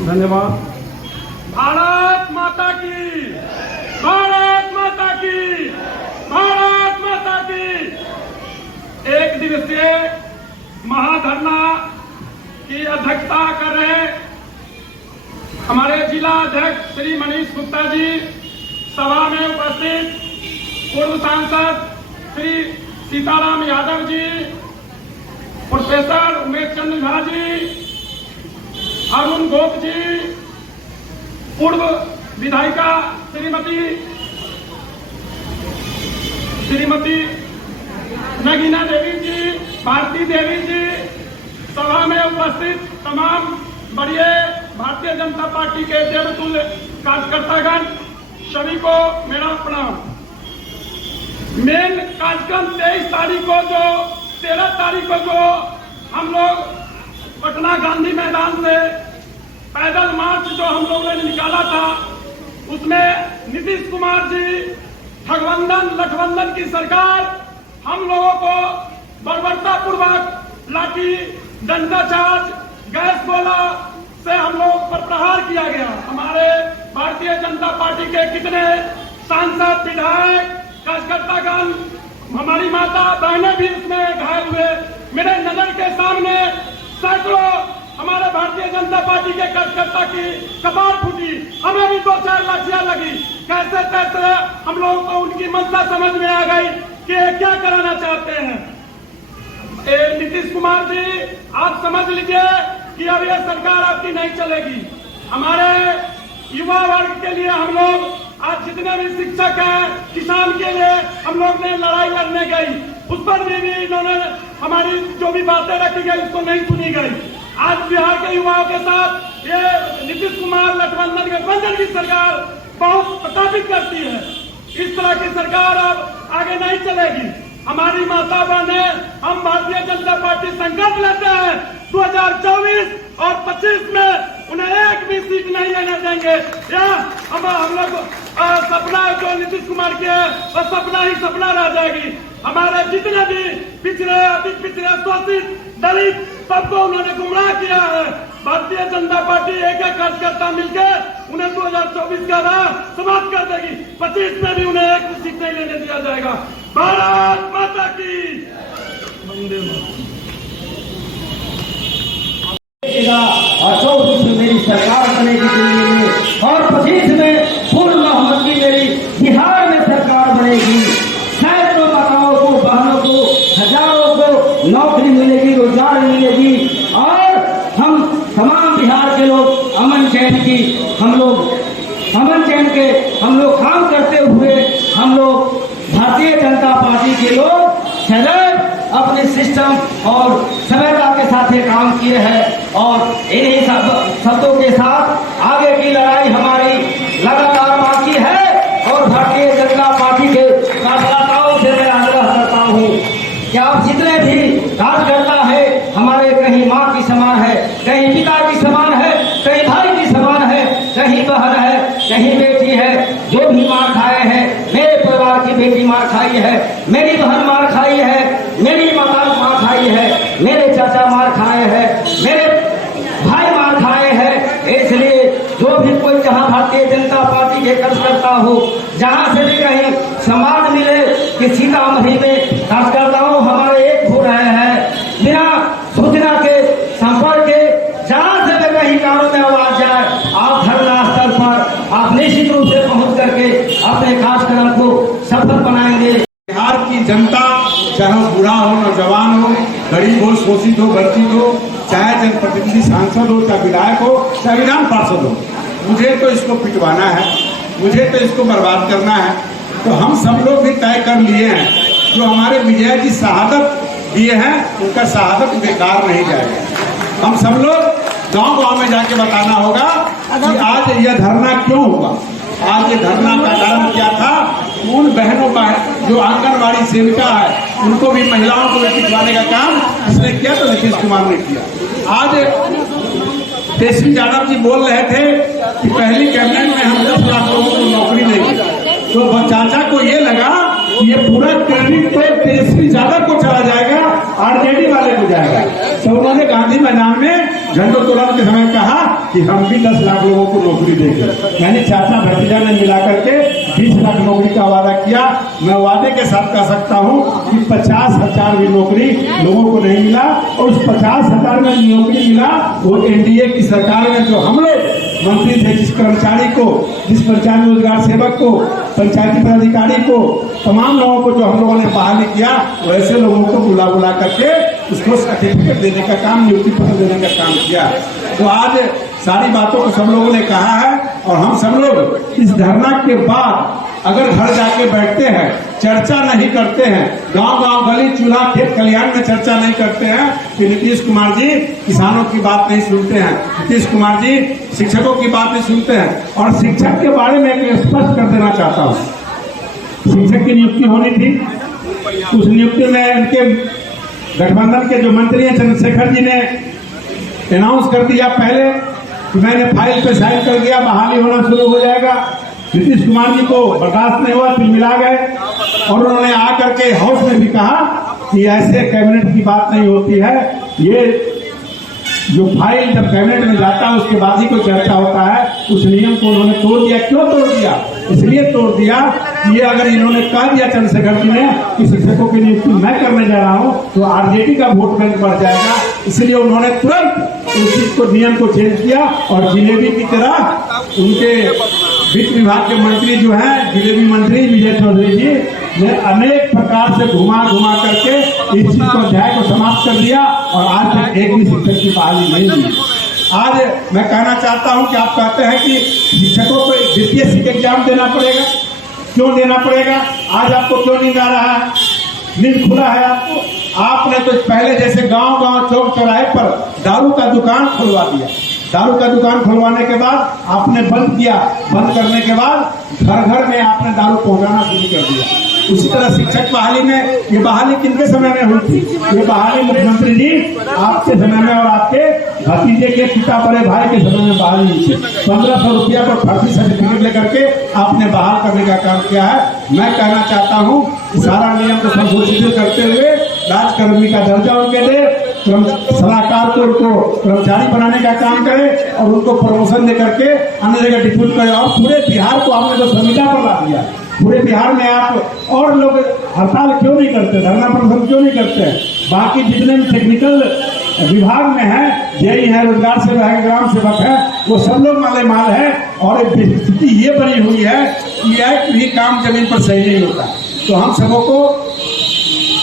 धन्यवाद। भारत माता की, भारत माता की, भारत माता की। एक दिवसीय महाधरना की अध्यक्षता कर रहे हमारे जिला अध्यक्ष श्री मनीष गुप्ता जी, सभा में उपस्थित पूर्व सांसद श्री सीताराम यादव जी, प्रोफेसर उमेश चंद्र झा जी, अरुण गोप जी, पूर्व विधायिका श्रीमती नगीना देवी जी, भारती देवी जी, सभा में उपस्थित तमाम बड़े भारतीय जनता पार्टी के देवतुल्य कार्यकर्तागण, सभी को मेरा प्रणाम। मेन कार्यक्रम 23 तारीख को 13 तारीख को जो हम लोग पटना गांधी मैदान से पैदल मार्च जो हम लोगों ने निकाला था, उसमें नीतीश कुमार जी, ठगबंधन लठबंधन की सरकार हम लोगों को बर्बरता पूर्वक लाठी, डंडा चार्ज, गैस गोला से हम लोग पर प्रहार किया गया। हमारे भारतीय जनता पार्टी के कितने सांसद, विधायक, कार्यकर्तागण, हमारी माता बहनें भी उसमें घायल हुए। मेरे नजर के सामने सैकड़ों हमारे भारतीय जनता पार्टी के कार्यकर्ता की कपार फूटी, हमें भी 2-4 लाठियां लगी। कैसे कैसे हम लोगों को उनकी मंशा समझ में आ गई कि क्या कराना चाहते हैं। नीतीश कुमार जी, आप समझ लीजिए कि अब यह सरकार आपकी नहीं चलेगी। हमारे युवा वर्ग के लिए हम लोग आज जितने भी शिक्षक हैं, किसान के लिए हम लोग ने लड़ाई लड़ने गई, उस पर भी इन्होंने हमारी जो भी बातें रखी गई उसको नहीं सुनी गई। आज बिहार के युवाओं के साथ ये नीतीश कुमार लठबंधन गठबंधन की सरकार बहुत प्रतापित करती है। इस तरह की सरकार अब आगे नहीं चलेगी। हमारी माता बहने, हम भारतीय जनता पार्टी संकल्प लेते हैं 2024 और 25 में उन्हें एक भी सीट नहीं लेने देंगे। या हम लोग सपना जो नीतीश कुमार के वो सपना ही सपना रह जाएगी। हमारे जितने भी पिछड़े, अति पिछड़े, शोषित, दलित, सबको उन्होंने गुमराह किया है। भारतीय जनता पार्टी एक कार्यकर्ता मिलकर उन्हें 2024 का राह समाप्त कर देगी। 25 में भी उन्हें एक सीट नहीं लेने दिया जाएगा। भारत माता की वंदे मातरम। और 24 में मेरी सरकार बनेगी दिल्ली में, और 25 में फुल मोहम्मद की मेरी बिहार में सरकार बनेगी। सैकड़ों माताओं को, बहनों को, हजारों को नौकरी मिलेगी, रोजगार मिलेगी, और हम तमाम बिहार के लोग अमन चैन के हम लोग काम करते हुए हम लोग भारतीय जनता पार्टी के लोग सदैव अपने सिस्टम और सभ्यता के साथ ये काम किए हैं। और इन्हीं शब्दों के साथ आगे की लड़ाई हमारी लगातार बाकी है। और भारतीय जनता पार्टी के कार्यकर्ताओं से मैं आग्रह करता हूँ कि आप जितने भी कार्यकर्ता है, हमारे कहीं माँ की समान है, कहीं पिता की समान है, कहीं भाई की समान है, कहीं बहन है, कहीं बेटी है। जो भी मार खाए हैं, मेरे परिवार की बेटी मार खाई है, मेरी बहन मार खाई है, मेरी माता मार खाई है, मेरे चाचा मार खाए हैं, मेरे भाई मार खाए हैं। इसलिए जो भी कोई जहाँ भारतीय जनता पार्टी के कार्यकर्ता हो, जहाँ से भी कहीं समाज मिले कि सीतामढ़ी में कार्यकर्ताओं हमारे एक हो रहे हैं, बिना सूचना के, संपर्क के, जहाँ से भी कहीं कानों में आवाज जाए, आप धरना स्थल पर आप निश्चित रूप से पहुंच करके अपने कार्यक्रम को सफल बनाएंगे। बिहार की जनता, चाहे बूढ़ा हो, नौजवान हो, गरीब हो, शोषित हो, वंचित हो, चाहे जनप्रतिनिधि सांसद हो, चाहे विधायक हो, चाहे विधान पार्षद हो, मुझे तो इसको पिटवाना है, मुझे तो इसको बर्बाद करना है। तो हम सब लोग भी तय कर लिए हैं, जो हमारे विजय की शहादत दिए हैं, उनका शहादत बेकार नहीं जाएगा। हम सब लोग गांव-गांव में जाके बताना होगा कि आज यह धरना क्यों हुआ, आज ये धरना का कारण क्या था। उन बहनों का जो आंगनबाड़ी सेविका है, उनको भी, महिलाओं को भी पिटवाने का काम इसने किया, तो नीतीश कुमार ने किया। आज तेजस्वी यादव जी बोल रहे थे कि पहली कैबिनेट में हम 10 लाख लोगों को नौकरी देंगे, तो चाचा को ये लगा ये पूरा क्रेडिट तो तेजस्वी यादव को चला जाएगा, आरजेडी वाले को जाएगा। तो उन्होंने गांधी मैदान में झंडोत्तोलन के समय कहा कि हम भी 10 लाख लोगों को नौकरी देंगे। यानी चाचा भतीजा ने मिला करके 20 लाख नौकरी का वादा किया। मैं वादे के साथ कह सकता हूं कि 50,000 भी नौकरी लोगों को नहीं मिला, और उस 50,000 में नौकरी मिला वो एनडीए की सरकार में जो हम लोग मंत्री थे, जिस कर्मचारी को, जिस पंचायत रोजगार सेवक को, पंचायती पदाधिकारी को, तमाम लोगों को जो हम लोगों ने बहाली किया, वैसे लोगों को बुला बुला करके उसको सर्टिफिकेट देने का काम, नियुक्ति पत्र देने का काम किया। तो आज सारी बातों को सब लोगों ने कहा है, और हम सब लोग इस धरना के बाद अगर घर जाके बैठते हैं, चर्चा नहीं करते हैं, गांव गांव गली चूल्हा खेत खलिहान में चर्चा नहीं करते हैं कि नीतीश कुमार जी किसानों की बात नहीं सुनते हैं, नीतीश कुमार जी शिक्षकों की बात नहीं सुनते हैं। और शिक्षक के बारे में एक स्पष्ट कर देना चाहता हूँ, शिक्षक की नियुक्ति होनी थी, उस नियुक्ति में इनके गठबंधन के जो मंत्री हैं चंद्रशेखर जी ने अनाउंस कर दिया पहले कि मैंने फाइल पे साइन कर दिया, बहाली होना शुरू हो जाएगा। नीतीश कुमार जी को बर्दाश्त नहीं हुआ, फिर मिला गए, और उन्होंने आकर के हाउस में भी कहा कि ऐसे कैबिनेट की बात नहीं होती है, ये जो फाइल जब कैबिनेट में जाता है उसके बाद ही कोई चर्चा होता है। उस नियम को उन्होंने तोड़ दिया। क्यों तोड़ दिया? इसलिए तोड़ दिया कि ये अगर इन्होंने कह दिया चंद्रशेखर जी ने कि शिक्षकों की नियुक्ति मैं करने जा रहा हूं तो आरजेडी का वोट बैंक बढ़ जाएगा, इसलिए उन्होंने तुरंत उस चीज को, नियम को चेंज किया। और जिलेबी की तरह उनके वित्त विभाग के मंत्री जो हैं, जिलेबी मंत्री विजय चौधरी जी ने अनेक प्रकार से घुमा घुमा करके इस चीज को, अध्याय को समाप्त कर दिया, और आज तक एक भी शिक्षक की बहाली नहीं हुई। आज मैं कहना चाहता हूं कि आप कहते हैं कि शिक्षकों को DPSC का एग्जाम देना पड़ेगा। क्यों देना पड़ेगा? आज आपको क्यों नींद आ रहा है? नींद खुला है आपको? आपने तो पहले जैसे गांव गांव चौक चौराहे पर दारू का दुकान खुलवा दिया। दारू का दुकान खुलवाने के बाद आपने बंद किया, बंद करने के बाद घर घर में आपने दारू पहुंचाना शुरू कर दिया। उसी तरह शिक्षक बहाली में, ये बहाली किनके समय में हुई थी? ये बहाली मुख्यमंत्री जी आपके समय में और आपके भतीजे के पिता बड़े भाई के समय में बहाली हुई थी। 1500 रुपया पर फर्जी सर्टिफिकेट लेकर के आपने बहाल करने का काम किया है। मैं कहना चाहता हूँ कि सारा नियम को संशोधित करते हुए राजकर्मी का दर्जा उनके दे, सलाहकार को उनको कर्मचारी बनाने का काम करे, और उनको प्रमोशन दे करके अन्य जगह डिप्यूट करे। और पूरे बिहार को आपने तो संविदा पर ला दिया। पूरे बिहार में आप और लोग हड़ताल क्यों नहीं करते, धरना प्रदर्शन क्यों नहीं करते हैं? बाकी जितने भी टेक्निकल विभाग में है, जेई है, रोजगार सेवक है, ग्राम सेवक है, वो सब लोग माले माल है। और स्थिति ये बनी हुई है कि एक भी काम जमीन पर सही नहीं होता। तो हम सबों को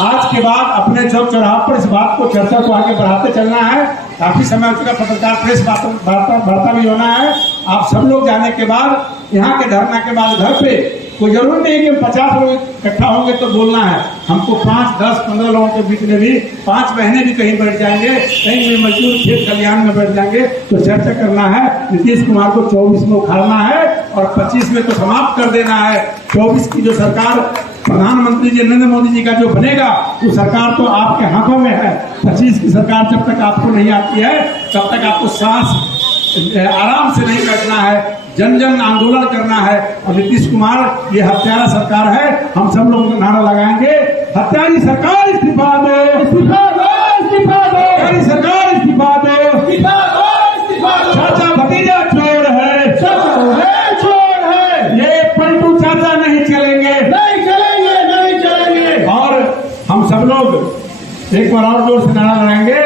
आज के बाद अपने चौक चौराहे पर इस बात को, चर्चा को आगे बढ़ाते चलना है। काफी समय हो चुका, पत्रकार प्रेस वार्ता भी होना है। आप सब लोग जाने के बाद, यहाँ के धरना के बाद घर पे कोई जरूर नहीं कि 50 लोग इकट्ठा होंगे तो बोलना है। हमको 5, 10, 15 लोगों के बीच में भी 5 बहनें भी कहीं बैठ जाएंगे, कहीं में मजदूर खेत खलिहान में बैठ जाएंगे, तो चर्चा करना है। नीतीश कुमार को 24 में उखाड़ना है और 25 में तो समाप्त कर देना है। 24 की जो सरकार प्रधानमंत्री जी नरेंद्र मोदी जी का जो बनेगा, वो सरकार तो आपके हाथों में है। 25 की सरकार जब तक आपको नहीं आती है तब तक आपको सांस आराम से नहीं बैठना है, जन जन आंदोलन करना है। और नीतीश कुमार ये हत्यारा सरकार है, हम सब लोग नारा लगाएंगे, हत्यारी सरकार इस्तीफा दो, इस्तीफा दो, इस्तीफा दो, हत्यारी सरकार इस्तीफा दो, इस्तीफा दो, इस्तीफा दो। चाचा भतीजा चोर है, चोर है, ये पलटू चाचा नहीं चलेंगे, नहीं चलेंगे, नहीं चलेंगे। और हम सब लोग एक बार और जोर से नारा लगाएंगे,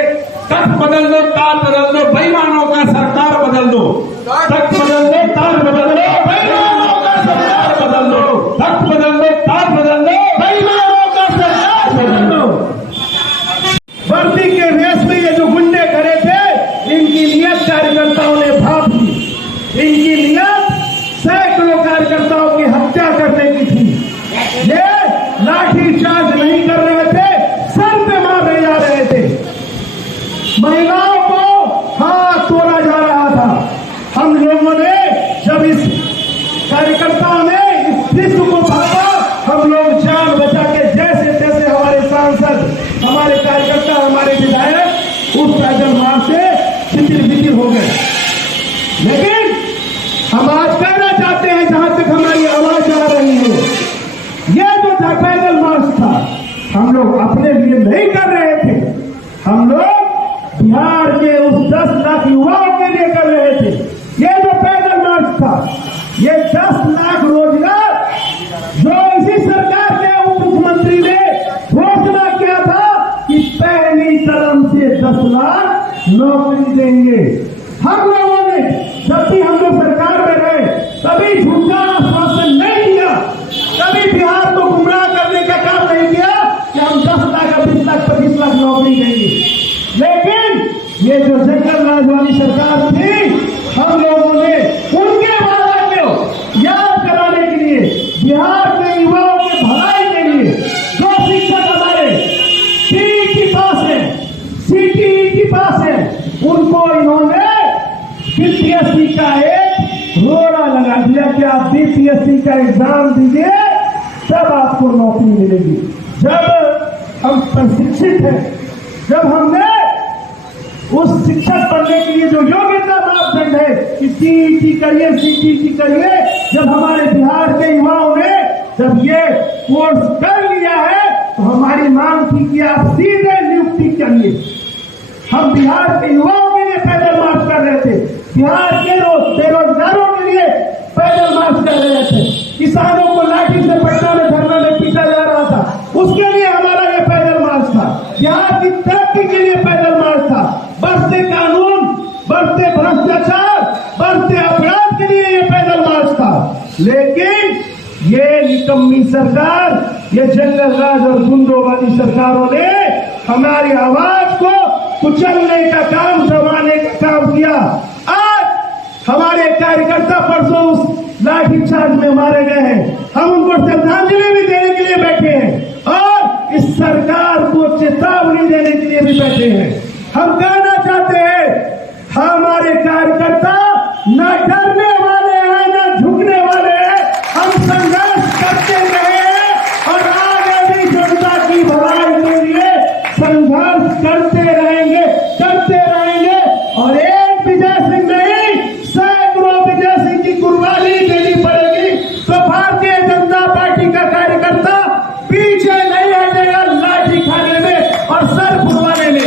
तख्त बदल दो, ताज बदल दो, बेईमानों का सरकार बदल दो, तख्त बदल दो, ताज बदल दो, बेईमानों का सरकार बदल दो, तख्त बदल दो, ताज बदल दो, बेईमानों का सरकार बदल दो। वर्दी के रेस में ये जो गुंडे खड़े थे, इनकी नियत कार्यकर्ताओं ने भाप ली। इनकी नियत सैकड़ों कार्यकर्ताओं की हत्या करने की थी। ये लाठी चार्ज नहीं कर रहे थे, सर पे मारे जा रहे थे। महिलाओं को हाथ तोड़ा जा रहा था। हम लोगों ने जब इस कार्यकर्ताओं ने इस विश्व को भागा, हम लोग जान बचा के जैसे तैसे हमारे सांसद, हमारे कार्यकर्ता, हमारे विधायक उस पैदल मार से छितिर बितिर हो गए। लेकिन हम आज कहना चाहते हैं, जहां तक हमारी आवाज आ रही है, ये जो नहीं कर रहे थे, हम लोग बिहार के उस 10 लाख युवाओं के लिए कर रहे थे। ये जो पैदल मार्च था, ये 10 लाख रोजगार जो इसी सरकार के उप मुख्यमंत्री ने घोषणा किया था कि पहली कदम से 10 लाख नौकरी देंगे। हम लोगों ने जब भी हम लोग सरकार में रहे कभी झूठा आश्वासन नहीं दिया, कभी बिहार को गुमराह करने का काम नहीं किया कि हम 10 लाख 20 लाख 25 लाख नौकरी देंगे। लेकिन ये जो जंगल राज वाली सरकार थी, हम लोगों ने उनके वादा को याद कराने के लिए, बिहार के युवाओं के भलाई के लिए जो शिक्षक हमारे सीटी पास है, सीटीई पास है, उनको इन्होंने बीपीएससी का एक रोड़ा लगा दिया कि आप बीपीएससी का एग्जाम दीजिए तब आपको नौकरी मिलेगी। जब हम प्रशिक्षित हैं, जब हमने उस शिक्षक बनने के लिए जो योग्यता मापदंड है कि सीईटी करिए, सीटीई करिए, जब हमारे बिहार के युवाओं ने जब ये कोर्स कर लिया है तो हमारी मांग थी कि आप सीधे नियुक्ति करिए। हम बिहार के युवाओं के लिए पैदल मार्च कर रहे थे, बिहार के बेरोजगारों के लिए पैदल मार्च कर रहे थे, किसानों को लाठी से पटना में धरना में पीटा जा रहा था, उसके लिए हमारा ये पैदल मार्च था। बिहार की तरक्की के लिए पैदल मार्च था। बढ़ते कानून, बढ़ते भ्रष्टाचार, बढ़ते अपराध के लिए ये पैदल मार्च था। लेकिन ये निकम्मी सरकार, ये जंगल राज और गुंडों वाली सरकारों ने हमारी आवाज को कुचलने का काम, दबाने का काम किया। आज हमारे कार्यकर्ता परसों उस लाठीचार्ज में मारे गए हैं, हम उनको श्रद्धांजलि भी देने के लिए बैठे हैं और इस सरकार को चेतावनी देने के लिए भी बैठे हैं। हम कहना चाहते हैं, हमारे कार्यकर्ता न डरने वाले हैं न झुकने वाले हैं, हम संघर्ष करते रहे और आगे भी जनता की भलाई के लिए संघर्ष करते रहेंगे और एक विजय सिंह नहीं, सैकड़ों विजय सिंह की कुर्बानी देनी पड़ेगी तो भारतीय जनता पार्टी का कार्यकर्ता पीछे नहीं हटेगा लाठी खाने में और सर फुटवाने में।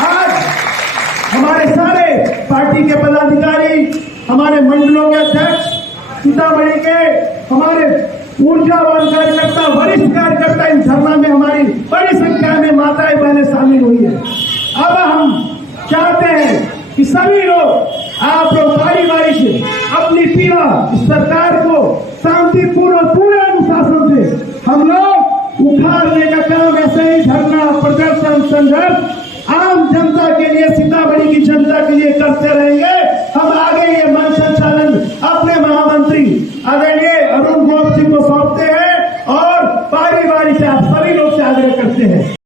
आज हमारे सारे पार्टी के पदाधिकारी, हमारे मंडलों के अध्यक्ष, सीतामढ़ी के हमारे ऊर्जावान कार्यकर्ता, वरिष्ठ कार्यकर्ता इन धरना में हमारी बड़ी संख्या में माताएं बहनें शामिल हुई है। अब हम चाहते हैं कि सभी लोग, आप लोग बारी बारी से अपनी पीड़ा इस सरकार को शांतिपूर्ण पूरे अनुशासन से हम लोग उखाड़ने का काम ऐसे ही धरना, प्रदर्शन, संघर्ष आम जनता के लिए, सीतामढ़ी की जनता के लिए करते रहेंगे। हम आगे ये मंच संचालन अपने महामंत्री आदरणीय अरुण गोप सिंह को सौंपते हैं और बारी बारी से आप सभी लोग से आग्रह करते हैं।